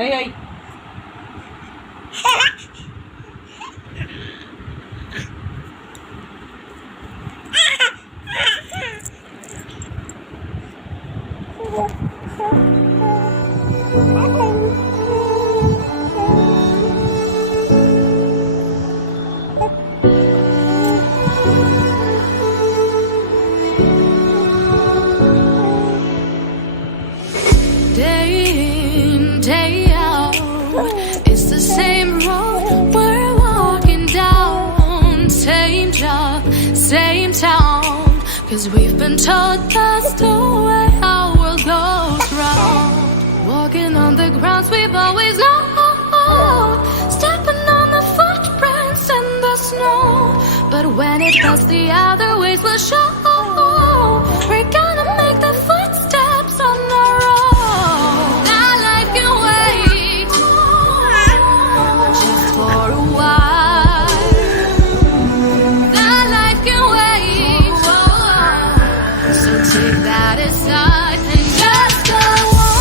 Ay, ay. Day in, day out, it's the same road we're walking down. Same job, same town, 'cause we've been told that's the way our world goes round. Walking on the grounds we've always known, stepping on the footprints in the snow. But when it comes the other ways will show, we're gonna make the footsteps on our own. That life can wait just for a while. That life can wait, so take that aside and just go on.